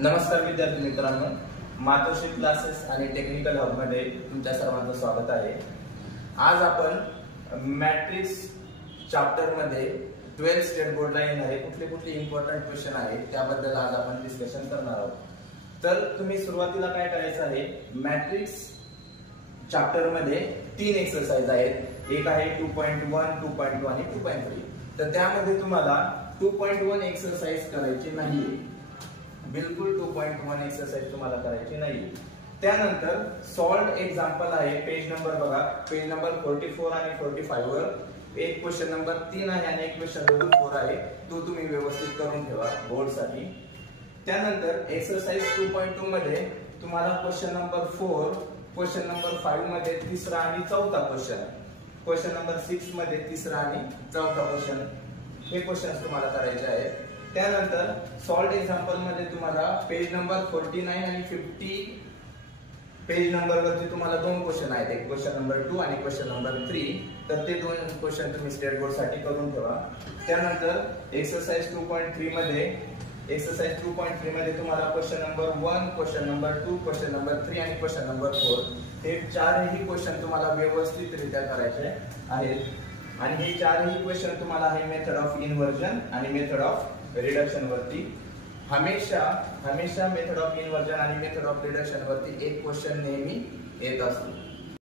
नमस्कार विद्यार्थी मित्रांनो, मातोश्री क्लासेस आणि टेक्निकल हब मध्ये तुमच्या सर्वांचं स्वागत आहे। आज आपण मॅट्रिक्स चॅप्टर मध्ये 12th स्टेट बोर्डला येणारे कुठले इम्पॉर्टंट क्वेश्चन आहेत त्याबद्दल आज आपण डिस्कशन करणार आहोत। तर तुम्ही सुरुवातीला काय करायचं आहे, मॅट्रिक्स चॅप्टर मध्ये 3 एक्सरसाइज आहेत। एक आहे 2.1, 2.2 आणि 2.3। तर त्यामध्ये तुम्हाला 2.1 एक्सरसाइज करायची नाहीये, बिलकुल 2.1 एक्सरसाइज तुम्हाला करायची नाही। त्यानंतर सॉल्व एग्जांपल आहे, पेज नंबर बघा, पेज नंबर 44 आणि 45 वर एक क्वेश्चन नंबर 3 आहे आणि एक क्वेश्चन नंबर 4 आहे, तो तुम्ही व्यवस्थित करून ठेवा बोर्ड साठी। त्यानंतर एक्सरसाइज 2.2 मध्ये तुम्हाला क्वेश्चन नंबर 4, क्वेश्चन नंबर 5 मध्ये तिसरा आणि चौथा क्वेश्चन, क्वेश्चन नंबर 6 मध्ये तिसरा आणि चौथा क्वेश्चन, हे क्वेश्चन्स तुम्हाला करायचे आहेत। त्यानंतर सॉल्व एग्जांपल मध्ये तुम्हाला पेज नंबर 49 आणि 50 पेज नंबर वरती तुम्हाला दोन क्वेश्चन आहेत, एक क्वेश्चन नंबर 2 आणि क्वेश्चन नंबर 3। तर ते दोन क्वेश्चन तुम्ही स्टेट बोर्ड साठी करून ठेवा। त्यानंतर एक्सरसाइज 2.3 मध्ये तुम्हाला question number 1, question number 2, question number 3 आणि क्वेश्चन नंबर 4 हे चारही क्वेश्चन तुम्हाला व्यवस्थितरित्या करायचे आहेत। आणि हे चारही क्वेश्चन तुम्हाला आहे मेथड ऑफ इन्व्हर्जन आणि मेथड ऑफ रिडक्शन वरती। हमेशा मेथड ऑफ इन्व्हर्जन आणि मेथड ऑफ रिडक्शन वरती एक क्वेश्चन नेहमी येत असतो।